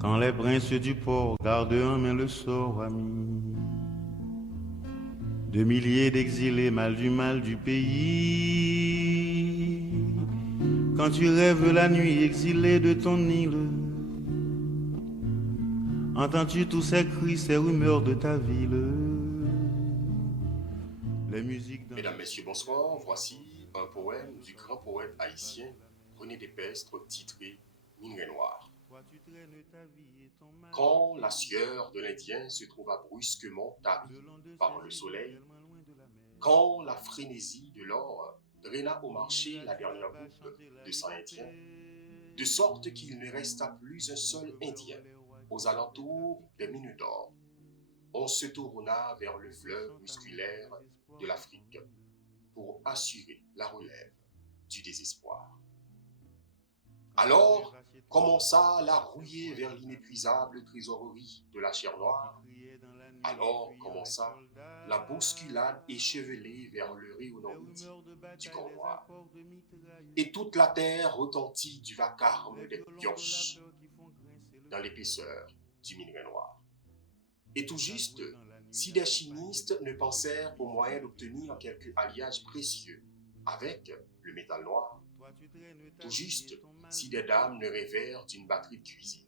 Quand les princes du port gardent en main le sort, ami, de milliers d'exilés mal du pays. Quand tu rêves la nuit exilé de ton île, entends-tu tous ces cris, ces rumeurs de ta ville? Les musiques Mesdames, Messieurs, bonsoir. Voici un poème du grand poète haïtien René Despestre titré Minerai noir. Quand la sueur de l'Indien se trouva brusquement tarie par le soleil, quand la frénésie de l'or draina au marché la dernière goutte de sang indien, de sorte qu'il ne resta plus un seul Indien aux alentours des mines d'or, on se tourna vers le fleuve musculaire de l'Afrique pour assurer la relève du désespoir. Alors commença la rouillée vers l'inépuisable trésorerie de la chair noire. Alors commença la bousculade échevelée vers le rayonnant midi du corps noir. Et toute la terre retentit du vacarme des pioches dans l'épaisseur du minerai noir. Et tout juste, si des chimistes ne pensèrent au moyen d'obtenir quelques alliages précieux avec le métal noir, tout juste, si des dames ne rêvèrent d'une batterie de cuisine,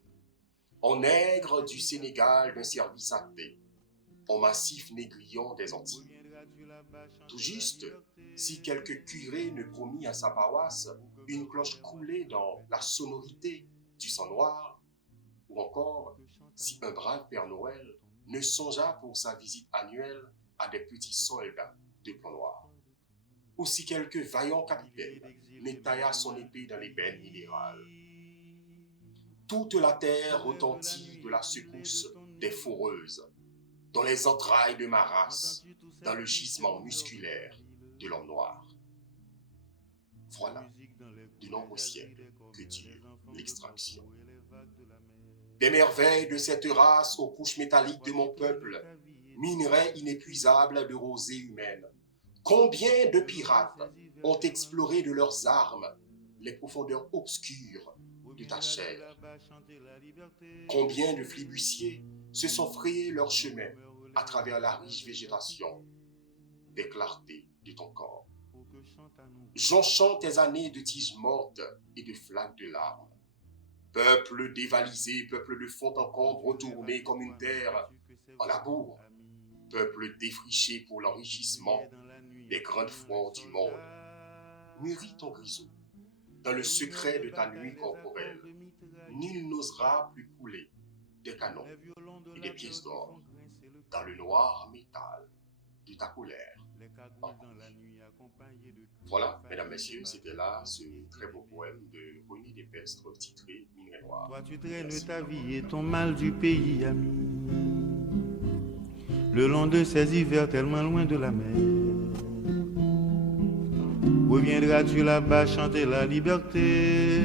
en nègre du Sénégal d'un service à thé, en massif négrillon des Antilles, tout juste, si quelque curé ne promit à sa paroisse une cloche coulée dans la sonorité du sang noir, ou encore, si un brave Père Noël ne songea pour sa visite annuelle à des petits soldats de plomb noir, ou si quelque vaillant capitaine ne tailla son épée dans l'ébène minérale. Toute la terre retentit de la secousse des foreuses, dans les entrailles de ma race, dans le gisement musculaire de l'homme noir. Voilà de nombreux siècles que dure l'extraction. Des merveilles de cette race aux couches métalliques de mon peuple, minerai inépuisable de rosée humaine. Combien de pirates ont exploré de leurs armes les profondeurs obscures de ta chair? Combien de flibustiers se sont frayés leur chemin à travers la riche végétation des clartés de ton corps? Jonchant tes années de tiges mortes et de flaques de larmes. Peuple dévalisé, peuple de fond en combre retourné comme une terre en labour, peuple défriché pour l'enrichissement des grandes foires du monde, mûris ton grisou dans le secret de ta nuit corporelle. Nul n'osera plus couler des canons et des pièces d'or dans le noir métal de ta colère. Voilà, mesdames, messieurs, c'était là ce très beau poème de René Despestre titré Minerai noir. Toi tu traînes ta vie et ton mal du pays, ami, le long de ces hivers tellement loin de la mer. Reviendras-tu là-bas chanter la liberté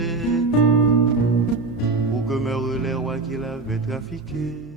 pour que meurent les rois qui l'avaient trafiqué?